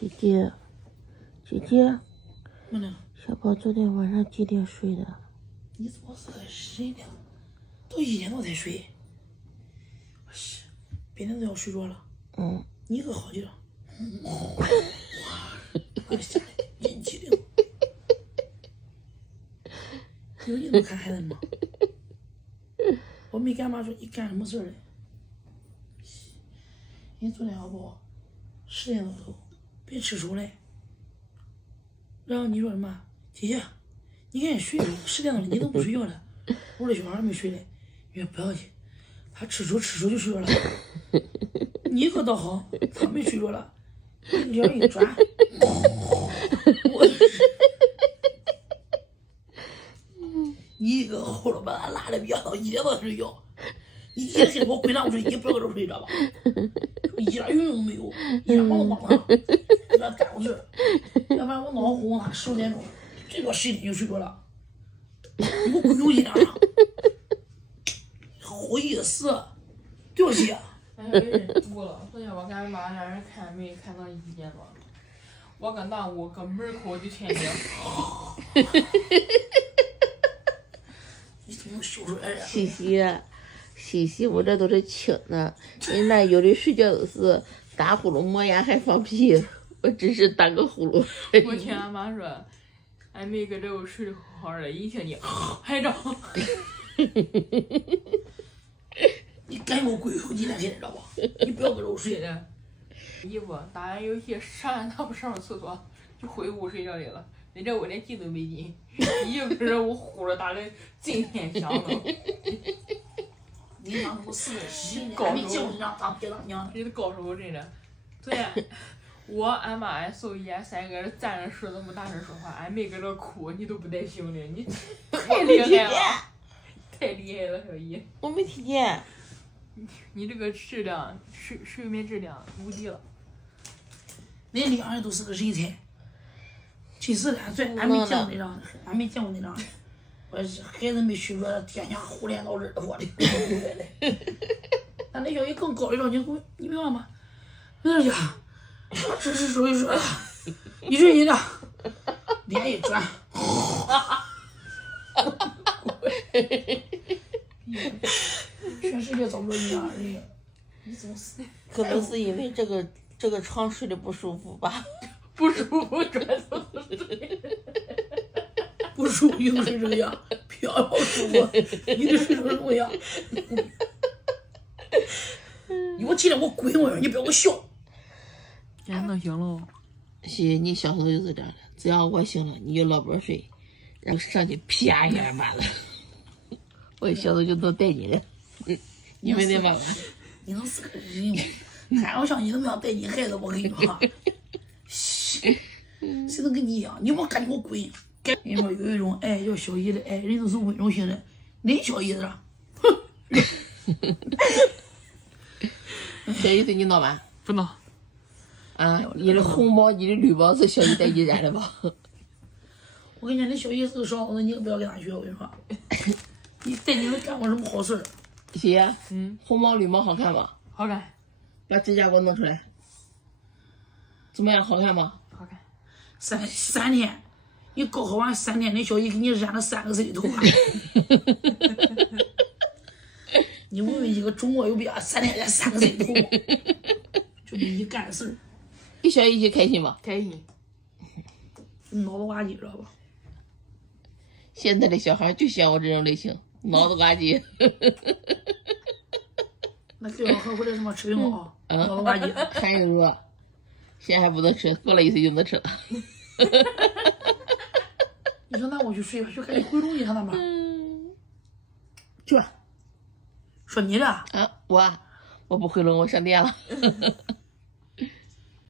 姐姐，姐姐，怎么了？小宝昨天晚上几点睡的？你怎么是个人呢？都1点多才睡。我去，别人都要睡着了。你可好点。我吓得人机灵。有你这么看孩子吗？我没跟俺妈说你干什么事儿嘞。人昨天好不好？10点多头，别吃熟嘞。然后你说什么？姐姐，你赶紧睡吧，10点多了，你怎么不睡觉了？我的小孩还没睡嘞。你说不要紧，他吃熟就睡着了。你可倒好，他没睡着了，脸一转，你一个后头把他拉的别到1点多睡觉，你1点给我滚上睡，你不要搁这睡着吧？一点用都没有，一点忙都忙不上，给他干过去。要不然我闹哄他10点钟，最多11点就睡着了。你给我滚出去点啊！好意思，对不起啊。哎，有点多了。昨天我跟俺妈两人看没看到1点多，我搁那屋搁门口就听见。你怎么笑出来呀？西西，我这都是轻的，人那有的睡觉都是打呼噜、磨牙还放屁，我只是打个呼噜。我听俺妈说，俺妹搁这屋睡得好好的，一听见还着。你赶紧给我滚回去，知道吧？你不要搁这屋睡的。衣服打完游戏上完他不上厕所，就回屋睡觉去了。人这我连进都没进，一个人我呼噜打的震天响了。你当初是谁呢？还没见过你让当爹当娘的。人家高手真的。昨天我、俺妈、俺嫂姨、俺3个人站着说这么大声说话，俺妹搁这哭，你都不带听的，你太厉害了，太厉害了，小姨。我没听见。你这个质量睡眠质量无敌了。那2人都是个人才，真是的，俺没见过那样的，俺没见过那样的。我孩子没睡着，天下胡连到这儿，我的天！俺那小姨更高一招，你明白吗？那家，这是属于说，一睡一的，脸一转，全世界找不着你这样的人，你怎么死的？可能是因为这个床睡得不舒服吧。不舒服，转头睡。不舒服硬睡这个样，不要舒服，你得睡成什么样？你给我起来，我滚我说，你不要给我笑。现在能行了。西，你小时候就是这样的，只要我醒了，你就老不睡，然后上去啪一下完了。我小时候就能带你的，你们的妈妈。你能是个人吗？还要像你那么样带你孩子，我跟你说，谁能跟你一样？你给我赶紧给我滚！跟你说有一种爱叫小姨的爱，人都是温柔型的，恁小姨子，哼！小姨子你闹吧？不闹。啊，你的红包、你的绿包是小姨带你染的吧？我跟你讲，那小姨子少子，你可不要跟他学，我跟你说，你带你们干过什么好事？姐，红毛绿毛好看吗？好看。把指甲给我弄出来。怎么样？好看吗？好看。三天，你高考完3天，那小姨给你染了3个色的头发。你问问一个周末有比3天染3个色的头发，就你干事儿。你小姨姐开心吗？开心。脑子瓜机知道吧？现在的小孩就像我这种类型，脑子瓜机。那最好喝回来什么吃云糕，脑子瓜机。还有饿，现在还不能吃，过了1岁就能吃了。你说那我去睡吧，去赶紧回笼去他那边。去。说你的。我不回笼，我上电了。